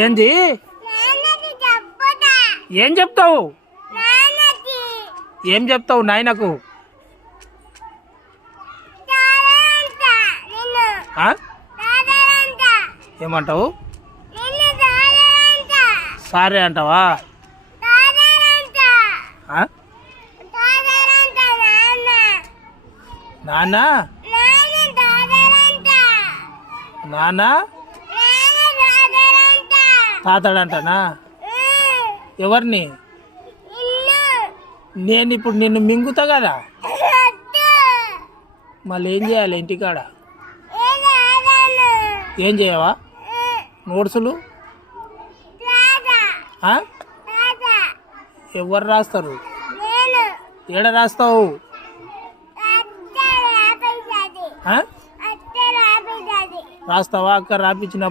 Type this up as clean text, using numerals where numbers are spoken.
ఏంది? ఏం చెప్తావు? ఏం చెప్తావు నాయనకు? ఏమంటావు? సారే అంటావా? నాన్న నాన్న తాతాడంటనా? ఎవరిని? నేను ఇప్పుడు నిన్ను మింగుతా కదా, మళ్ళీ ఏం చేయాలి ఇంటికాడ? ఏం చేయవా? నోట్సులు ఎవరు రాస్తారు? ఏడ రాస్తావు? రాస్తావా? అక్క రాపించిన